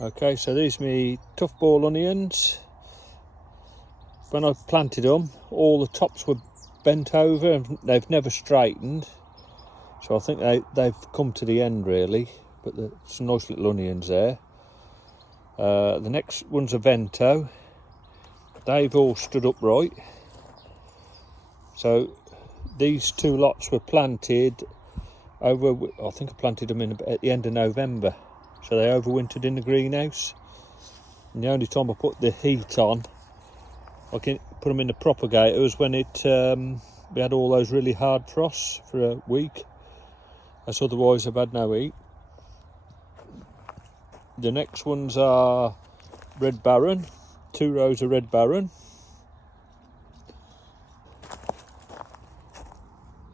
Okay, so these are my tough ball onions. When I planted them, all the tops were bent over and they've never straightened. So I think they've come to the end really, but there's some nice little onions there. The next one's a vento. They've all stood upright. So these two lots were planted over, I think I planted them at the end of November. So they overwintered in the greenhouse. And the only time I put the heat on, I can put them in the propagator, was when we had all those really hard frosts for a week. As otherwise I've had no heat. The next ones are Red Baron, 2 rows of Red Baron.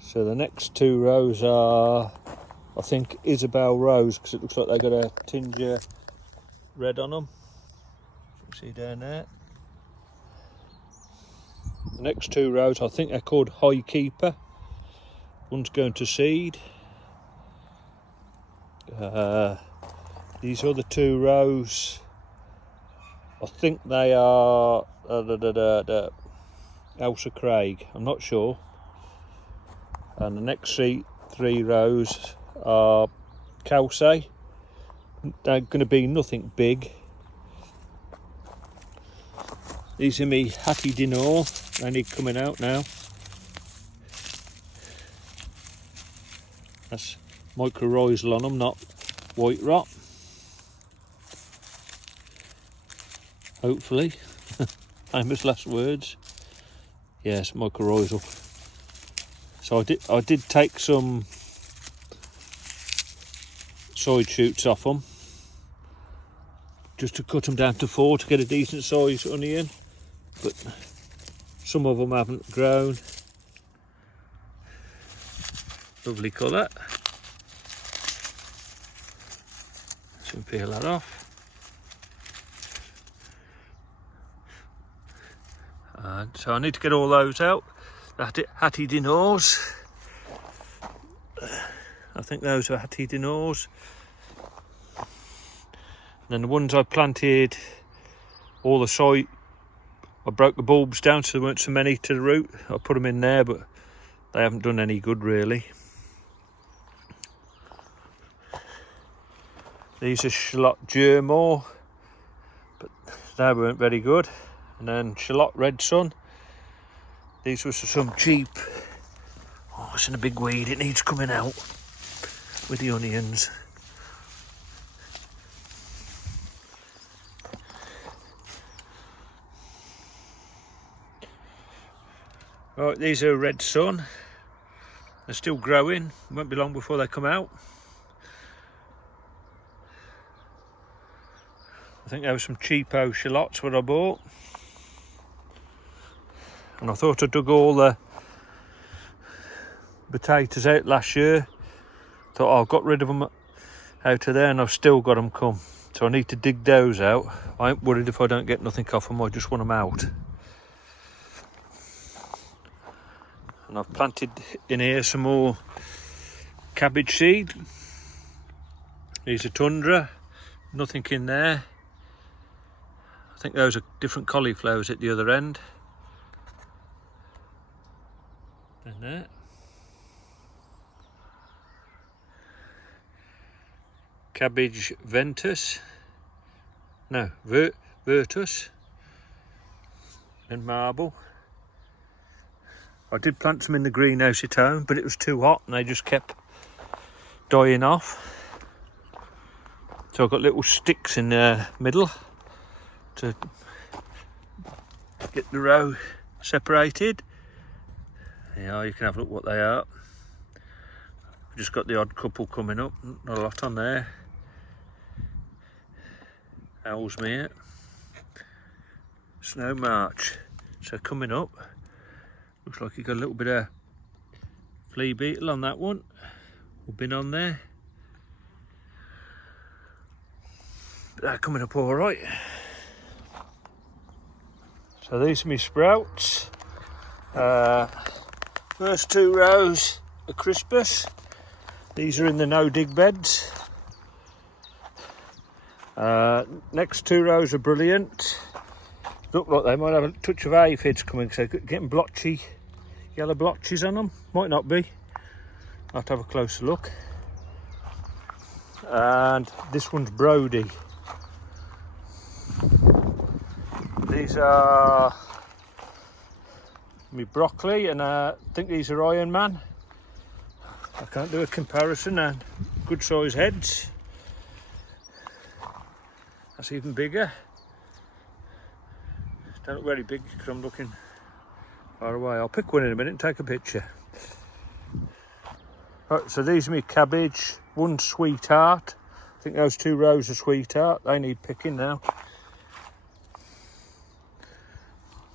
So the next 2 rows are, I think, Isabel Rose, because it looks like they've got a tinge of red on them. You can see down there. The next 2 rows, I think they're called High Keeper. One's going to seed. These other 2 rows, I think they are Elsa Craig, I'm not sure. And the next 3 rows are Kelsey. They're going to be nothing big. These are me Hattie Dinor, they need coming out now. That's mycorrhizal on them, not white rot. Hopefully. Famous last words. Yes, mycorrhizal. So I did take some side shoots off them, just to cut them down to 4 to get a decent size onion, but some of them haven't grown. Lovely colour. So peel that off. And so I need to get all those out. The Hattie Dinors. I think those are Hattie Dinors. And then the ones I planted, all the side, I broke the bulbs down so there weren't so many to the root. I put them in there, but they haven't done any good really. These are Shallot Germore, but they weren't very good. And then Shallot Red Sun. These were some cheap. Oh, it's in a big weed, it needs coming out with the onions. Right, these are Red Sun. They're still growing, won't be long before they come out. I think there were some cheapo shallots what I bought. And I thought I dug all the potatoes out last year. Thought, oh, I got rid of them out of there and I've still got them come. So I need to dig those out. I ain't worried if I don't get nothing off them, I just want them out. And I've planted in here some more cabbage seed. These are Tundra, nothing in there. I think those are different cauliflowers at the other end. And that. Cabbage Ventus. No, Virtus. And marble. I did plant some in the greenhouse at home, but it was too hot and they just kept dying off. So I've got little sticks in the middle to get the row separated. Yeah, you can have a look what they are. I've just got the odd couple coming up, not a lot on there. Owlsmere, Snow March. So coming up, looks like you got a little bit of flea beetle on that one. We've been on there. But they're coming up all right. So these are my sprouts. First 2 rows are Crispus. These are in the no dig beds. Next 2 rows are brilliant. Look like they might have a touch of aphids coming because they're getting blotchy, yellow blotches on them. Might not be. I'll have to have a closer look. And this one's Brody. These are my broccoli, and I think these are Iron Man. I can't do a comparison, and good size heads. That's even bigger. Don't look very big because I'm looking far away. I'll pick one in a minute and take a picture. Right, so these are my cabbage. One sweetheart. I think those 2 rows are sweetheart. They need picking now.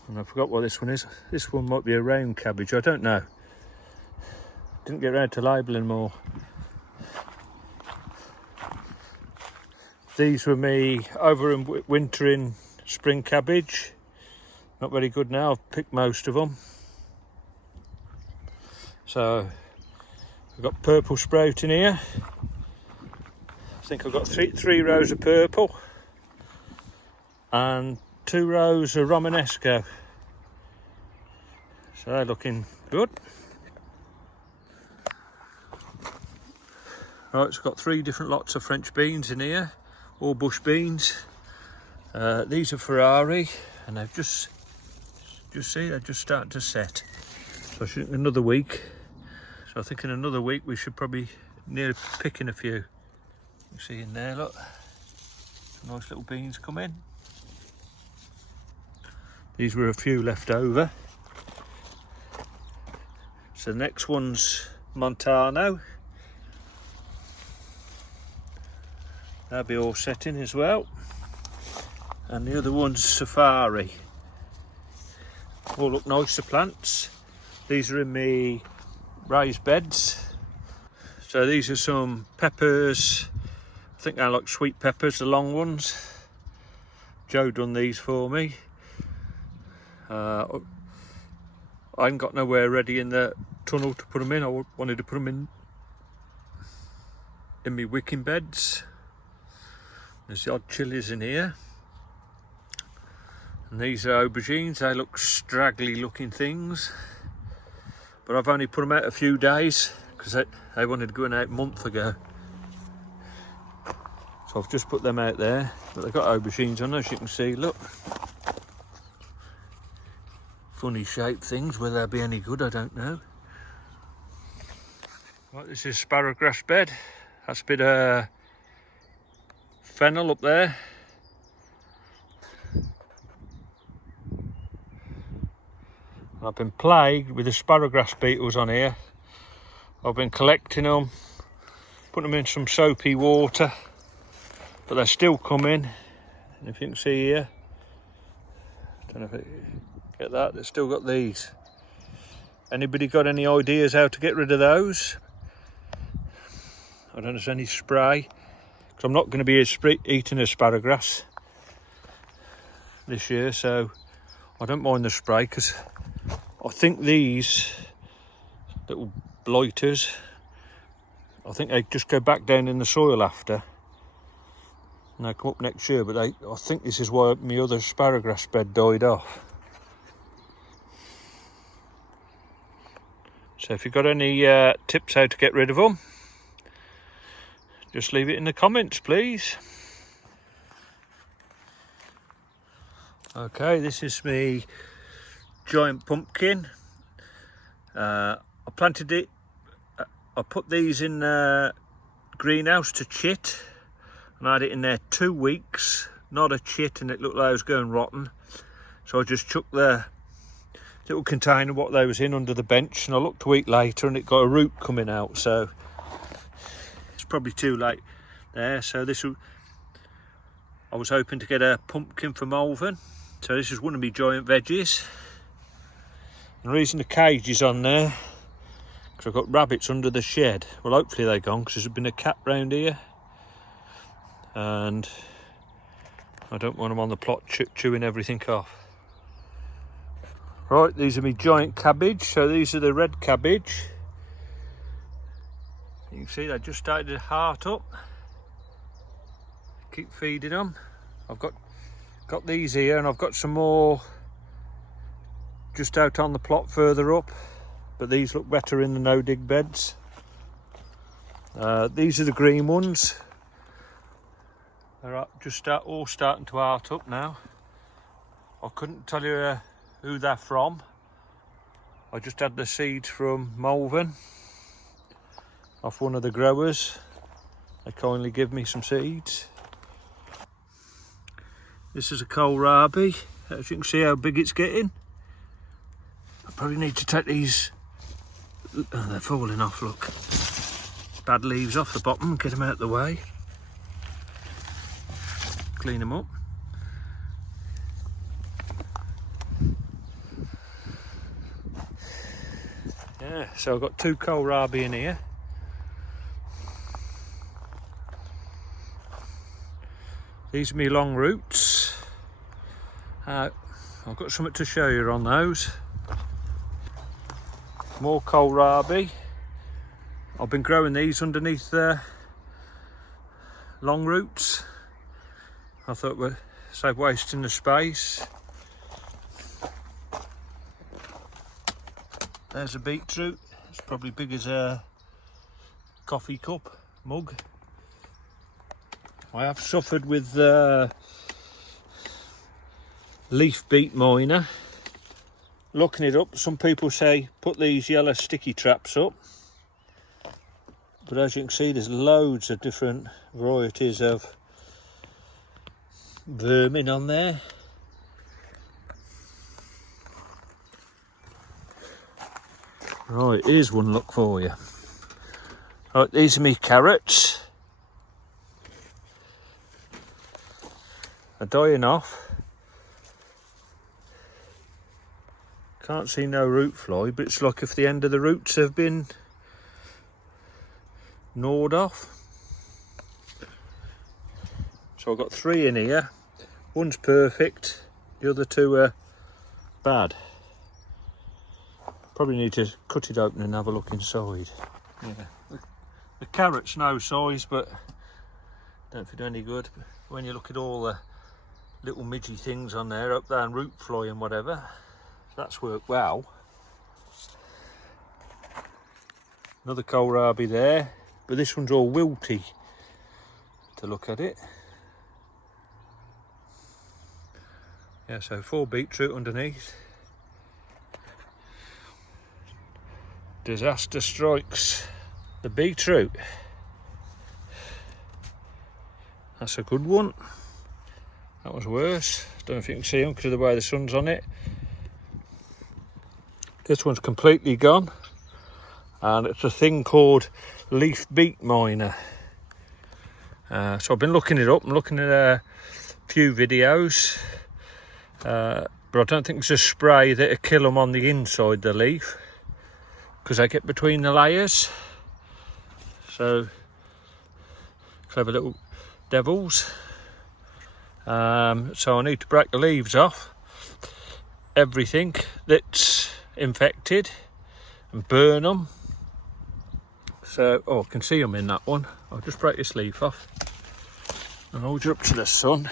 And I forgot what this one is. This one might be a round cabbage. I don't know. Didn't get around to labelling more. These were me over and wintering spring cabbage. Not very good now. I've picked most of them. So I've got purple sprout in here. I think I've got three rows of purple and 2 rows of Romanesco. So they're looking good. Right, it's got 3 different lots of French beans in here, all bush beans. These are Ferrari, and they've just see they're just starting to set. So I think another week. So I think in another week we should probably near picking a few. You see in there, look, some nice little beans come in. These were a few left over. So the next one's Montano. They'll be all setting as well. And the other one's Safari. All look nice, the plants. These are in me raised beds. So these are some peppers. I think they're like sweet peppers, the long ones. Joe done these for me. I haven't got nowhere ready in the tunnel to put them in. I wanted to put them in my wicking beds. There's the odd chilies in here. And these are aubergines. They look straggly looking things. But I've only put them out a few days because they wanted to go out a month ago. So I've just put them out there. But they've got aubergines on, as you can see, look. Funny shaped things, whether they'll be any good, I don't know. Right, this is sparrowgrass bed. That's a bit of fennel up there. And I've been plagued with the sparrowgrass beetles on here. I've been collecting them, putting them in some soapy water, but they're still coming. And if you can see here, I don't know if it get that, they've still got these. Anybody got any ideas how to get rid of those? I don't know if there's any spray, because I'm not going to be eating asparagus this year, so I don't mind the spray, because I think these little blighters, I think they just go back down in the soil after and they come up next year, but I think this is why my other asparagus bed died off. So if you've got any tips how to get rid of them, just leave it in the comments, please. Okay, this is me giant pumpkin. I planted it, I put these in the greenhouse to chit, and I had it in there 2 weeks, not a chit, and it looked like it was going rotten. So I just chucked the little container what they was in under the bench, and I looked a week later and it got a root coming out, so it's probably too late there. So I was hoping to get a pumpkin from Malvern. So this is one of my giant veggies. And the reason the cage is on there, because I've got rabbits under the shed. Well, hopefully they're gone, because there's been a cat round here. And I don't want them on the plot chewing everything off. Right, these are my giant cabbage. So these are the red cabbage. You can see they just started to heart up. keep feeding them. I've got these here, and I've got some more just out on the plot further up, but these look better in the no dig beds. These are the green ones. They're just all starting to art up now. I couldn't tell you who they're from. I just had the seeds from Malvern off one of the growers. They kindly give me some seeds. This is a kohlrabi. As you can see how big it's getting. I probably need to take these. Oh, they're falling off, look. Bad leaves off the bottom, get them out of the way. Clean them up. Yeah, so I've got 2 kohlrabi in here. These are my long roots. I've got something to show you on those. More kohlrabi. I've been growing these underneath the long roots. I thought we'd save wasting the space. There's a beetroot. It's probably big as a coffee cup mug. I have suffered with leaf beet miner. Looking it up, some people say put these yellow sticky traps up. But as you can see, there's loads of different varieties of vermin on there. Right, here's one look for you. Right, these are my carrots. They're dying off. Can't see no root fly, but it's like if the end of the roots have been gnawed off. So I've got 3 in here. One's perfect, the other 2 are bad. Probably need to cut it open and have a look inside. Yeah, the carrot's no size, but don't feel any good. When you look at all the little midgy things on there, up there and root fly and whatever, that's worked well. Another kohlrabi there, but this one's all wilty to look at it. Yeah, so 4 beetroot underneath. Disaster strikes the beetroot. That's a good one. That was worse. Don't know if you can see them because of the way the sun's on it. This one's completely gone, and it's a thing called leaf beet miner. So I've been looking it up. I'm looking at a few videos, but I don't think it's a spray that'll kill them on the inside the leaf, because they get between the layers. So clever little devils. So I need to break the leaves off, everything that's infected, and burn them. So, oh, I can see them in that one. I'll just break this leaf off and hold you up to the sun.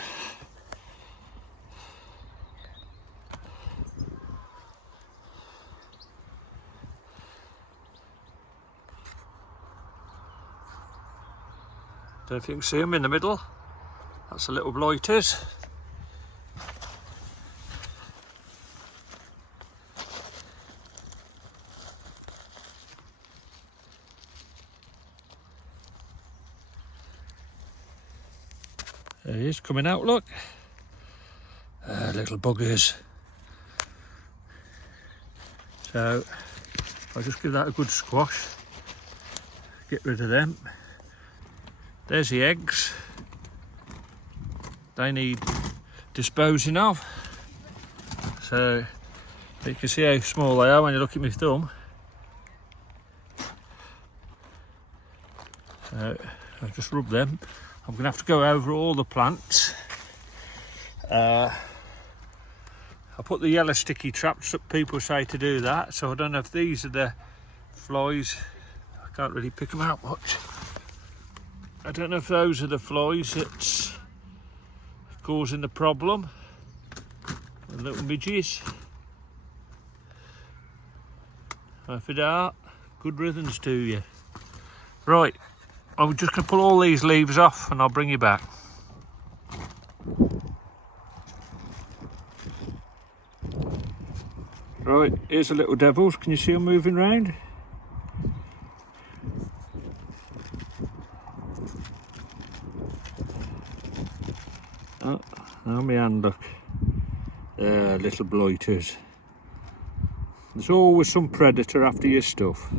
Don't know if you can see them in the middle. That's the little blighters. There he is coming out, look. Little buggers. So I'll just give that a good squash. Get rid of them. There's the eggs. They need disposing of. So you can see how small they are when you look at my thumb. So I'll just rub them. I'm going to have to go over all the plants. I put the yellow sticky traps up, people say to do that, so I don't know if these are the flies. I can't really pick them out much. I don't know if those are the flies that's causing the problem. The little midges. If it are, good riddance to you. Right, I'm just going to pull all these leaves off and I'll bring you back. Right, here's the little devils. Can you see them moving round? Oh, now my hand, look. Little blighters. There's always some predator after your stuff.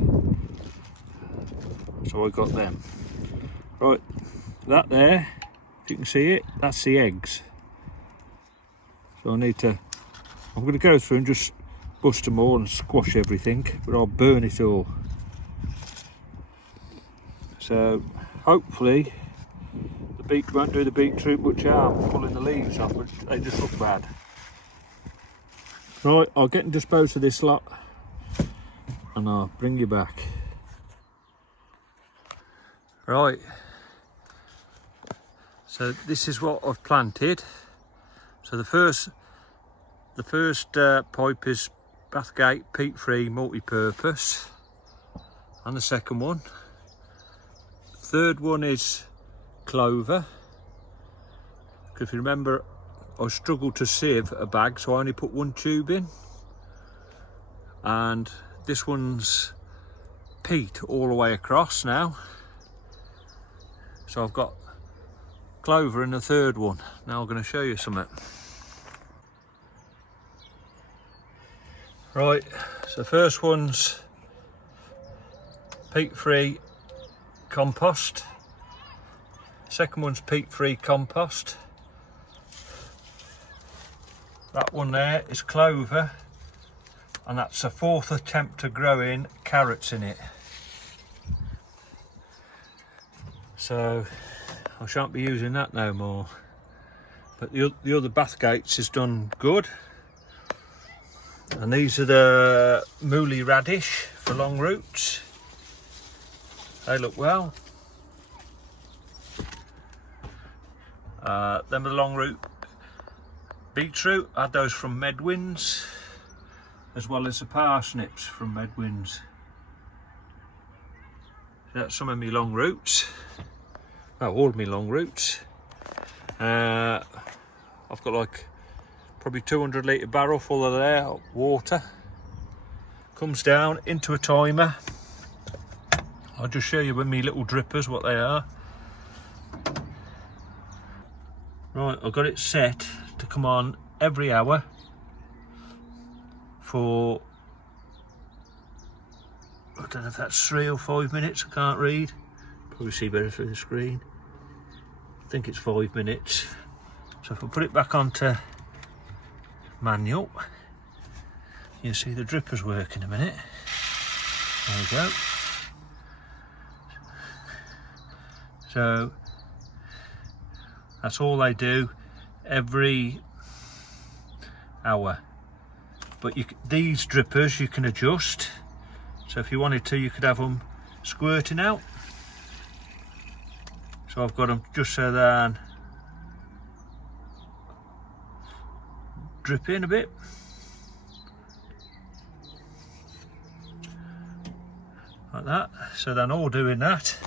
So I got them. Right, that there, if you can see it, that's the eggs. So I'm going to go through and just bust them all and squash everything, but I'll burn it all. So hopefully the beak won't do the beetroot much harm, pulling the leaves off, but they just look bad. Right, I'll get and dispose of this lot and I'll bring you back. Right, so this is what I've planted. So the first pipe is Bathgate peat-free multi-purpose, and the second one. Third one is clover. If you remember, I struggled to sieve a bag, so I only put one tube in. And this one's peat all the way across now. So I've got clover in the third one. Now I'm going to show you something. Right, so the first one's peat-free compost. Second one's peat-free compost. That one there is clover, and that's a fourth attempt to growing carrots in it. So I shan't be using that no more. But the other Bathgates is done good. And these are the mooly radish for long roots. They look well. Them are the long root beetroot. I had those from Medwin's, as well as the parsnips from Medwin's. That's some of my long roots. Oh, all of my long roots. I've got like probably 200 litre barrel full of their water. Comes down into a timer. I'll just show you with me little drippers what they are. Right, I've got it set to come on every hour for, I don't know if that's 3 or 5 minutes, I can't read. Probably see better through the screen. I think it's 5 minutes. So if I put it back onto manual, you'll see the drippers work in a minute. There we go. So that's all they do every hour. But these drippers you can adjust. So if you wanted to, you could have them squirting out. So I've got them just so they're dripping a bit. Like that. So they're all doing that.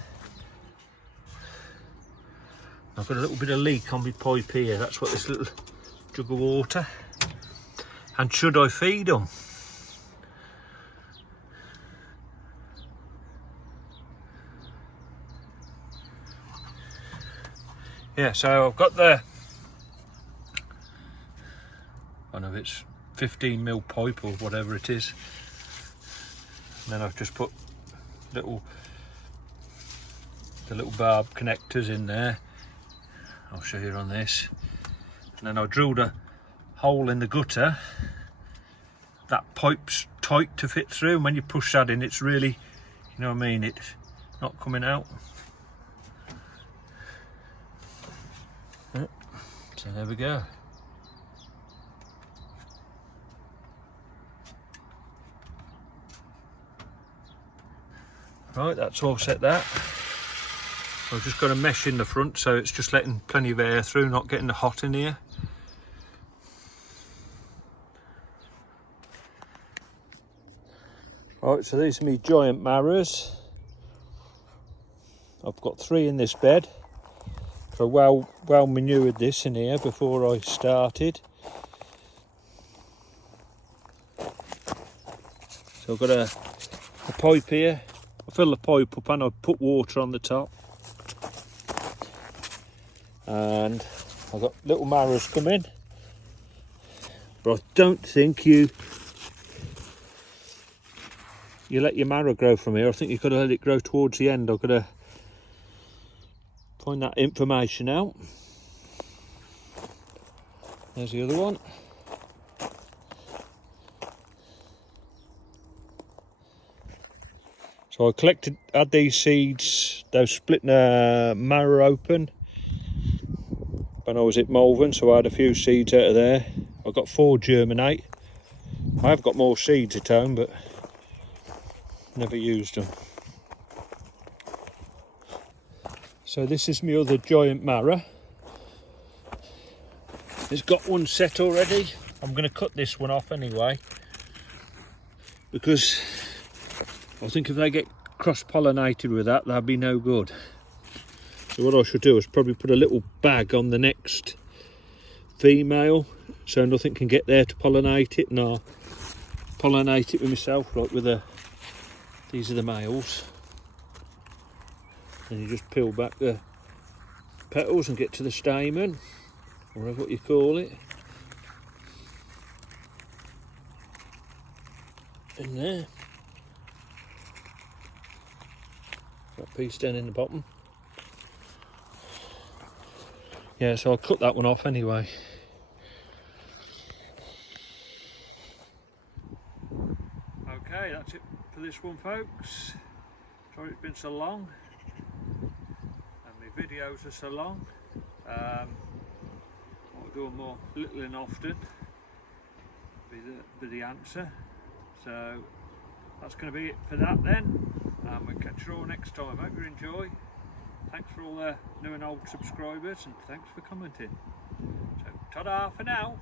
I've got a little bit of leak on my pipe here. That's what this little jug of water. And should I feed them? Yeah, so I've got the, I don't know if it's 15mm pipe or whatever it is. And then I've just put the little barb connectors in there. I'll show you on this. And then I drilled a hole in the gutter. That pipe's tight to fit through, and when you push that in, it's really, you know what I mean, it's not coming out. So there we go. Right, that's all set that. I've just got a mesh in the front, so it's just letting plenty of air through, not getting hot in here. Right, so these are my giant Marrows. I've got 3 in this bed. So well manured this in here before I started. So I've got a pipe here. I fill the pipe up and I put water on the top. And I've got little Marrows coming. But I don't think you let your marrow grow from here. I think you've got to let it grow towards the end. I've got to find that information out. There's the other one. So I had these seeds, they were splitting a marrow open when I was at Malvern, so I had a few seeds out of there. I've got 4 germinate. I have got more seeds at home, but never used them. So this is my other giant marrow. It's got one set already. I'm going to cut this one off anyway, because I think if they get cross-pollinated with that, that'd be no good. So what I should do is probably put a little bag on the next female, so nothing can get there to pollinate it, and I'll pollinate it with myself, like with these are the males. And you just peel back the petals and get to the stamen, or whatever what you call it. In there. That piece down in the bottom. Yeah, so I'll cut that one off anyway. Okay, that's it for this one, folks. Sorry it's been so long, and my videos are so long. I'll do them more little and often, be the answer. So that's going to be it for that then, and we'll catch you all next time. Hope you enjoy. Thanks for all the new and old subscribers, and thanks for commenting. So ta-da for now.